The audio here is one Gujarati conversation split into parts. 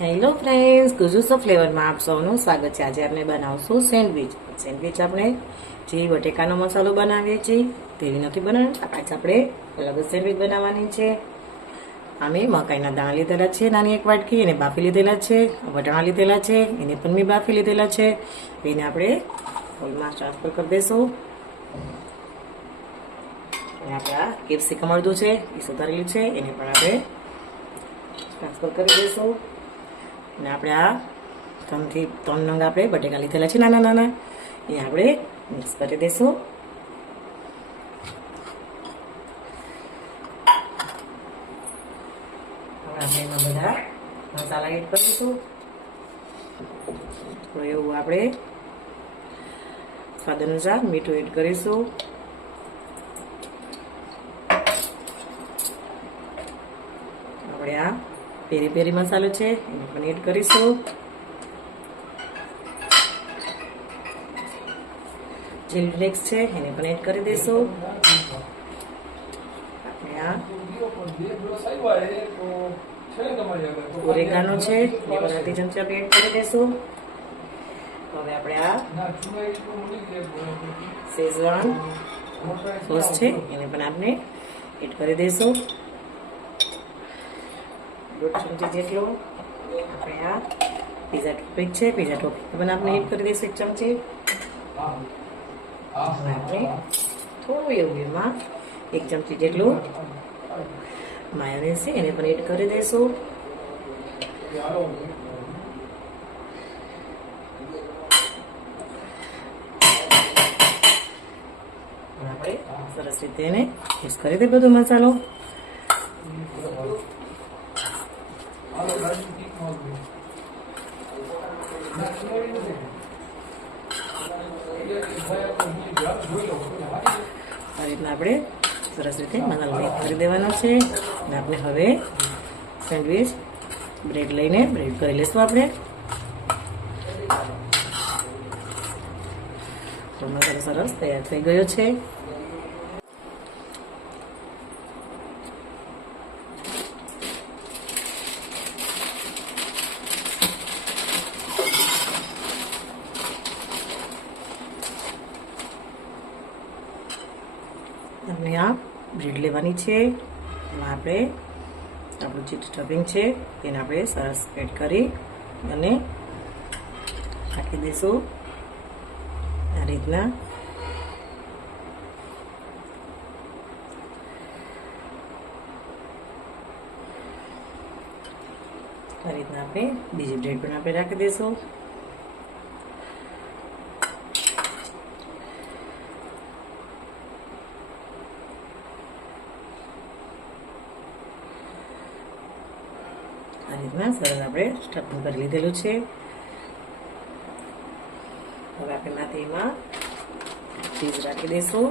હેલો ફ્રેન્ડ્સ ગુજુસો ફ્લેવરમાં આપ સૌનું સ્વાગત છે. આજે આપણે બનાવશું સેન્ડવિચ. સેન્ડવિચ આપણે જે બટેકાનો મસાલો બનાવીએ છીએ, તેવી નથી બનાવવાની. આજે આપણે અલગ જ સેન્ડવિચ બનાવવાની છે. અમે મકાઈના દાણા લીધેલા છે, નાની એક વાટકી, એને બાફી લીધેલા છે, વટાણા લીધેલા છે, એને પણ મેં બાફી લીધેલા છે. એને આપણે ફૂલમાં ટ્રાન્સફર કરી દઈશું અને આપણે આ કેપ્સિકમ અડધું છે, એ સુધારેલું છે, એને પણ આપણે ટ્રાન્સફર કરી દઈશું અને આપણે આ ત્રણથી ત્રણ નંગ આપણે બટેકા લીધેલા છે, નાના નાના. એ આપણે મિક્સ કરી દઈશું. આપણે એમાં બધા મસાલા એડ કરીશું તો એવું આપણે સ્વાદ અનુસાર મીઠું એડ કરીશું. આપણે આ પેરી પેરી મસાલો છે એને પણ એડ કરીશું. ચીલી ફ્લેક્સ છે, એને પણ એડ કરી દઈશું. આપણે આ ઓરેગાનો છે એ પણ અડધી ચમચી એડ કરી દઈશું. હવે આપણે આ શેઝવાન સોસ છે, એને પણ આપણે એડ કરી દઈશું. દોઢ ચમચી જેટલો આપણે આ પીઝા ટોપિક છે પીઝા ટોપિક પણ આપણે એડ કરી દઈશું એક ચમચી. આપણે થોડું એવું એમાં એક ચમચી જેટલું માયોનેઝ છે, એને પણ એડ કરી દઈશું. આપણે સરસ રીતે એને મિક્સ કરી દે બધો મસાલો. રીતના આપણે સરસ રીતે મસાલો કરી દેવાનો છે. અને આપણે હવે સેન્ડવિચ, બ્રેડ લઈને બ્રેડ કરી લઈશું આપણે. તો મસાલો સરસ તૈયાર થઈ ગયો છે આપણે આ બ્રેડ લેવાની છે. એમાં આપણે આપણું જે સ્ટફિંગ છે તેને આપણે સરસ એડ કરી અને રાખી દઈશું આ રીતના. આ રીતના આપણે બીજી બ્રેડ પણ આપણે રાખી દઈશું રીતના સરળ આપણે સ્ટફિંગ કરી લીધેલું છે. હવે આપણે એમાં ચીઝ રાખી દઈશું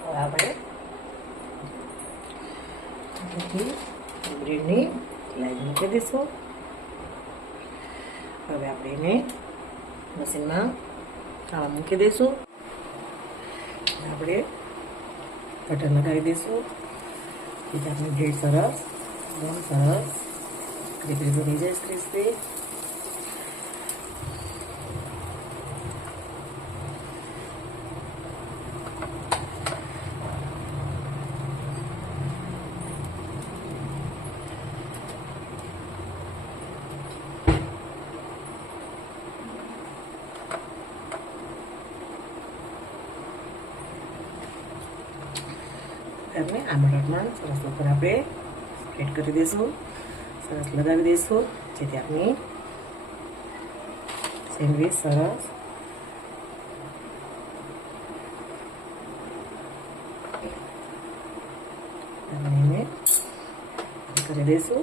હવે આપણે અહીંથી બ્રેડની લાઈન મૂકી દઈશું. હવે આપણે એને મશીનમાં ખાવા મૂકી દઈશું. આપણે બટન લગાવી દઈશું. એટલે આપણે ઘેર સરસ બહુ સરસ. ક્રિસ્પી બની જાય ક્રિસ્પી આપણે આ બટાટમાં સરસ ઉપર આપણે સ્પ્રેડ કરી દઈશું સરસ લગાવી દઈશું જેથી આપણી સેન્ડવીચ સરસ કરી દઈશું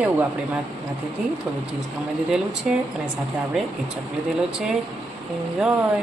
એવું આપણે માથેથી થોડું ચીઝ કમાઈ લીધેલું છે અને સાથે આપણે કેચઅપ લીધેલો છે. એન્જોય